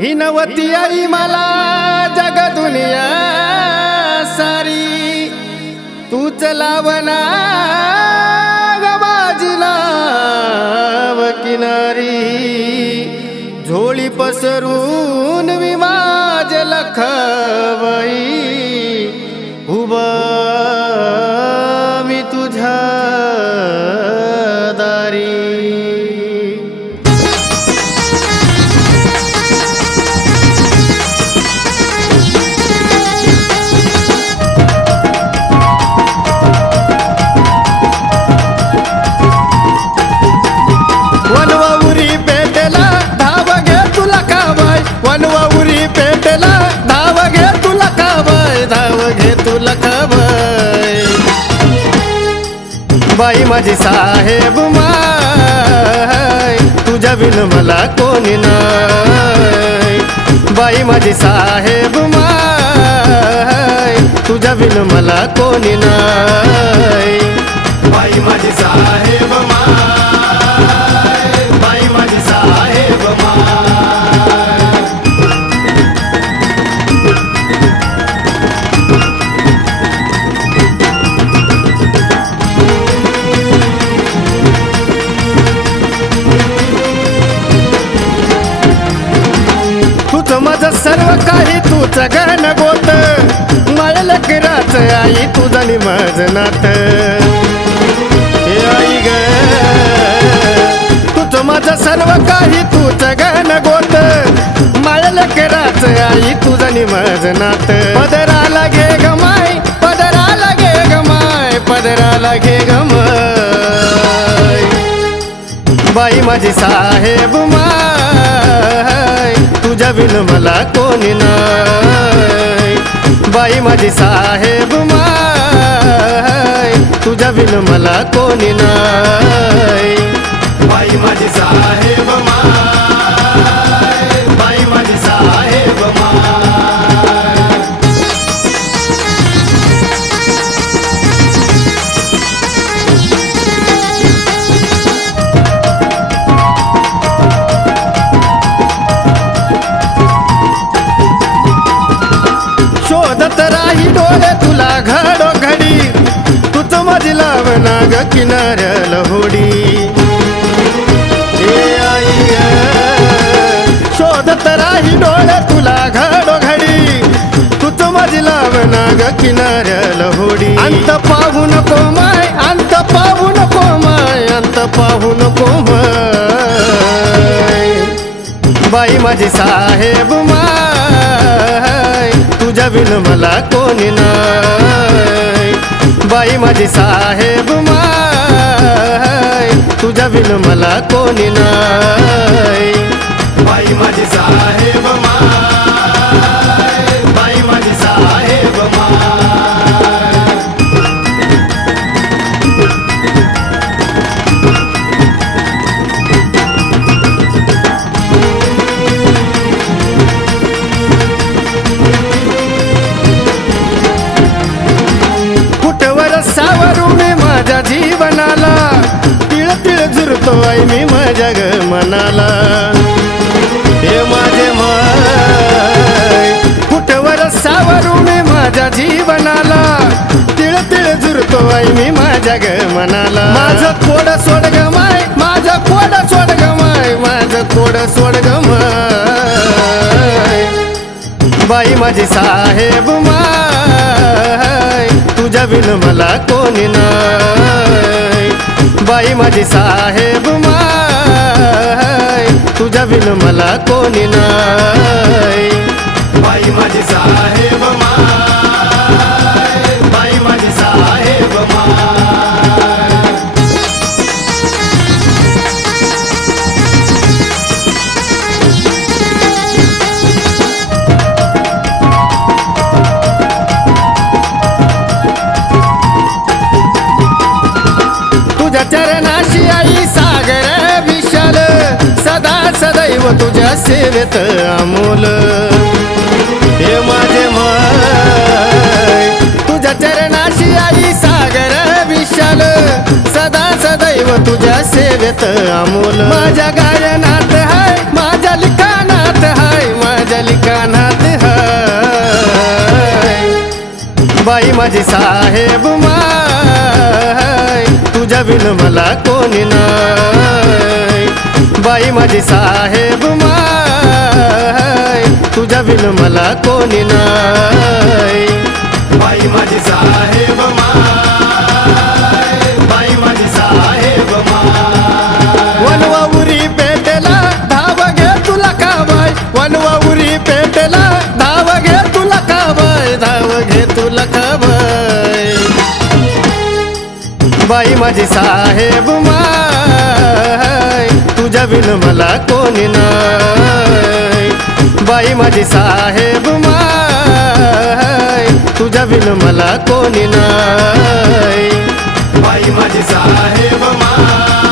हिनवती आई मला जग दुनिया सारी तूच लावना ग माझी नाव किनारी झोळी पसरून मी माझे लखबाई उभा मी तुझ्या दारी वनवाउरी पेटेला धाव घे तुला काबाय वनवाउरी पेटेला धाव घे तुला काबाय धाव घे तुला काबाय बाई माझी साहेब माय तुझ्या बिन मला कोणी नाही बाई माझी साहेब माय तुझ्या बिन मला कोणी नाही बाई माझी साहेब माय माझं सर्व काही तूच गण गोत मला लकराच आई तुझं नि माझं नात हे आई ग तुझं माझं सर्व काही तूच गण गोत मला लकराच आई तुझं नि माझं नात पदराला घे गमाय पदराला घे गमाय पदराला घे गमाय बाई माझी साहेब माय तुझ्या बिन मला कोणी नाही बाई माझी साहेब माय तुझ्या बिन मला कोणी नाही बाई माझी साहेब माय बाई माझी साहेब माय शोधत राही डोळे तुला घडो घडी तूच माझी लावना ग किनाऱ्याला होडी ए आई शोधत राही डोळे तुला घडो घडी तूच माझी लावना ग किनाऱ्याला होडी अंत पाहू नको माय अंत पाहू नको माय अंत पाहू नको माय बाई माझी साहेब माय तुझ्या बिन मला कोणी नाही बाई माझी साहेब माय तुझ्या बिन मला कोणी नाही बाई माझी साहेब माय बाई माझी साहेब माय सावरून माझ्या जीवनाला तिळ तिळ झुरतो आई मी माझ्या ग मनाला हे माझे माय कुठवर सावरून माझ्या जीवनाला तिळ तिळ झुरतो आई मी माझ्या ग मनाला माझं कोड सोड ग माय माझं कोड सोड ग माय माझं कोड सोड ग माय बाई माझी साहेब माय तुझ्या बिन मला कोणी नाही बाई माझी साहेब माय तुझ्या बिन मला कोणी नाही बाई माझी साहेब माय बाई माझी साहेब माय तुझ्या चरणाशी आई सागर विशाल सदा सदैव तुझ्या सेवेत अमोल हे माझे माय तुझ्या चरणाशी आई सागर विशाल सदा सदैव तुझ्या सेवेत अमोल माझ्या गायनात हाय माझ्या लिखाणात हाय माझी साहेब माय तुझ्या बिन मला कोणी नाही बाई माझी साहेब माय तुझ्या बिन मला कोणी नाही बाई माझी साहेब माय बाई माझी साहेब माय वनवाउरी पेटेला धाव घे तुला का बाय वनवाउरी पेटेला धाव घे तुला का बाय धाव घे तुला का बाय बाई माझी साहेब माय तुझ्या बिन मला कोणी नाही बाई माझी साहेब माय तुझ्या बिन मला कोणी नाही बाई माझी साहेब माय